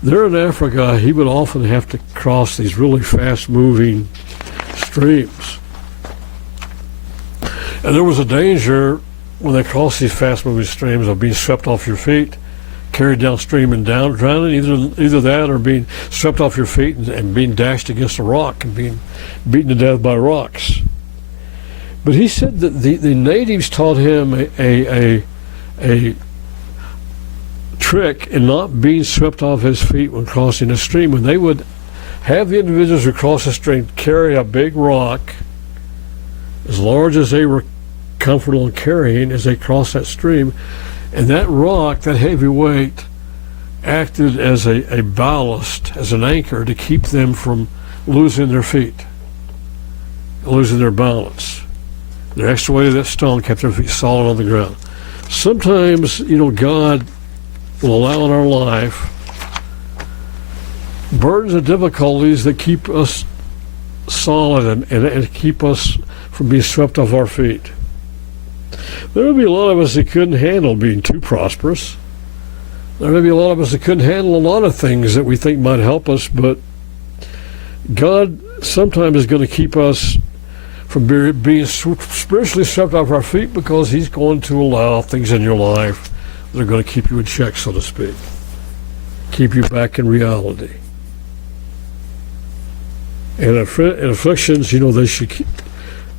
There in Africa, he would often have to cross these really fast-moving streams. And there was a danger when they crossed these fast-moving streams of being swept off your feet, carried downstream and drowning, either that or being swept off your feet and being dashed against a rock and being beaten to death by rocks. But he said that the natives taught him a trick in not being swept off his feet when crossing a stream. When they would have the individuals who cross the stream carry a big rock as large as they were comfortable in carrying as they crossed that stream, and that rock, that heavy weight, acted as a ballast, as an anchor to keep them from losing their feet, losing their balance. The extra weight of that stone kept their feet solid on the ground. Sometimes, God will allow in our life burdens and difficulties that keep us solid and keep us from being swept off our feet. There will be a lot of us that couldn't handle being too prosperous. There may be a lot of us that couldn't handle a lot of things that we think might help us, but God sometimes is going to keep us from being spiritually swept off our feet, because He's going to allow things in your life that are going to keep you in check, so to speak. Keep you back in reality. And afflictions, they should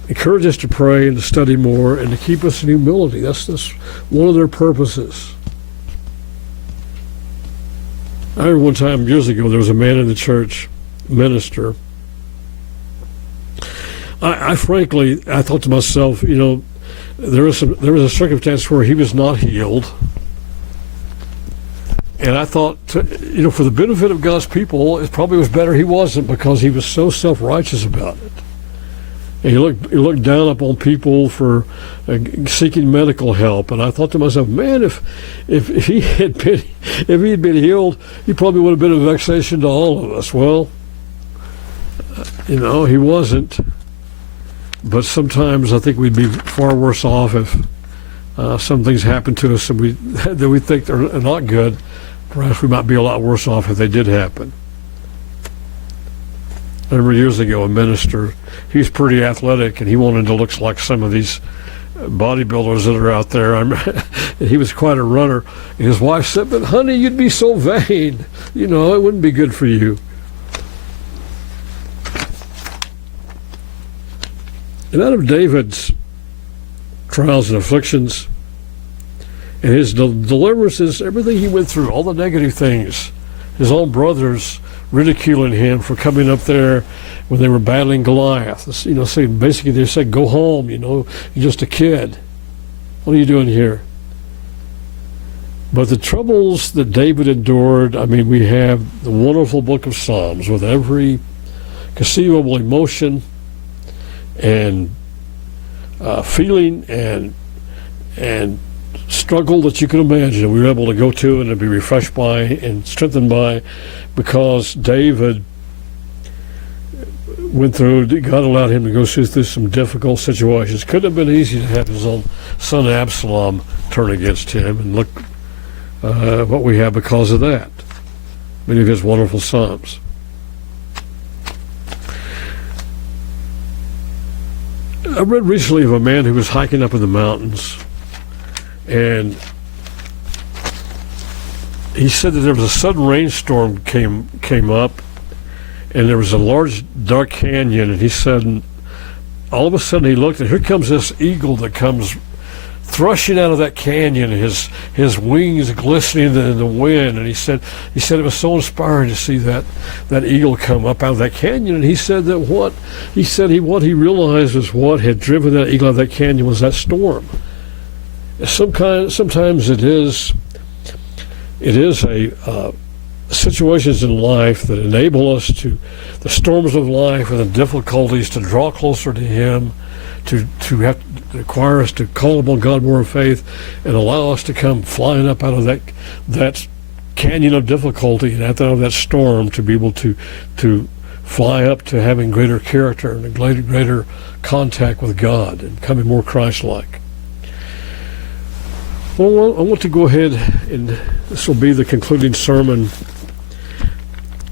encourage us to pray and to study more and to keep us in humility. That's one of their purposes. I remember one time years ago, there was a man in the church, minister. I frankly thought to myself, there was a circumstance where he was not healed. And I thought, for the benefit of God's people, it probably was better he wasn't, because he was so self-righteous about it. And he looked down upon people for seeking medical help. And I thought to myself, man, if he had been healed, he probably would have been a vexation to all of us. Well, he wasn't. But sometimes I think we'd be far worse off if some things happen to us that we think are not good. Perhaps we might be a lot worse off if they did happen. I remember years ago a minister, he was pretty athletic and he wanted to look like some of these bodybuilders that are out there. And he was quite a runner. And his wife said, "But honey, you'd be so vain. You know, it wouldn't be good for you." And out of David's trials and afflictions and his deliverances, everything he went through, all the negative things, his own brothers ridiculing him for coming up there when they were battling Goliath. You know, saying basically they said, "Go home, you know, you're just a kid. What are you doing here?" But the troubles that David endured, I mean, we have the wonderful book of Psalms with every conceivable emotion and feeling and struggle that you can imagine. We were able to go to and to be refreshed by and strengthened by, because David went through, God allowed him to go through some difficult situations. Couldn't have been easy to have his own son Absalom turn against him, and look what we have because of that. Many of his wonderful Psalms. I read recently of a man who was hiking up in the mountains, and he said that there was a sudden rainstorm came up, and there was a large dark canyon, and he said all of a sudden he looked, and here comes this eagle that comes thrusting out of that canyon, his wings glistening in the wind. And he said it was so inspiring to see that eagle come up out of that canyon. And he said that what he realized was what had driven that eagle out of that canyon was that storm. Sometimes it is a situations in life that enable us to, the storms of life and the difficulties, to draw closer to Him, to require us to call upon God more in faith, and allow us to come flying up out of that canyon of difficulty and out of that storm, to be able to fly up to having greater character and a greater contact with God and becoming more Christ-like. Well, I want to go ahead, and this will be the concluding sermon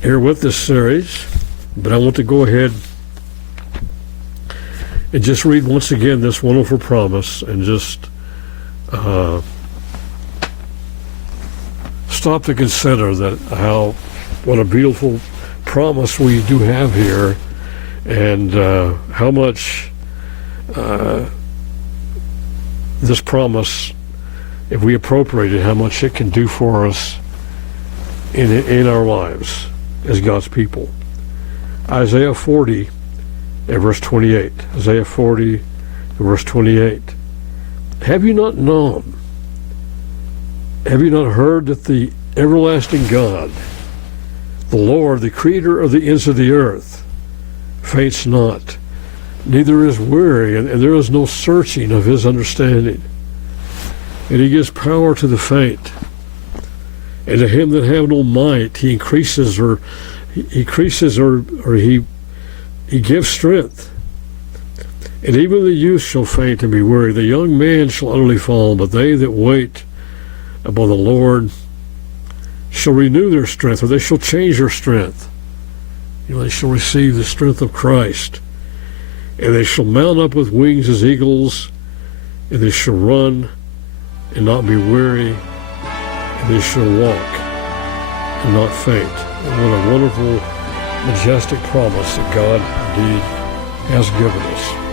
here with this series, but I want to go ahead and just read once again this wonderful promise, and just stop to consider what a beautiful promise we do have here, and how much this promise, if we appropriate it, how much it can do for us in our lives as God's people. Isaiah 40 and verse 28. Isaiah 40 and verse 28. Have you not known? Have you not heard that the everlasting God, the Lord, the creator of the ends of the earth, faints not, neither is weary, and there is no searching of His understanding? And He gives power to the faint, and to him that have no might He increases, or He gives strength. And even the youth shall faint and be weary. The young man shall utterly fall, but they that wait upon the Lord shall renew their strength, or they shall change their strength. They shall receive the strength of Christ. And they shall mount up with wings as eagles, and they shall run and not be weary, and they shall walk and not faint. And what a wonderful, majestic promise that God indeed has given us.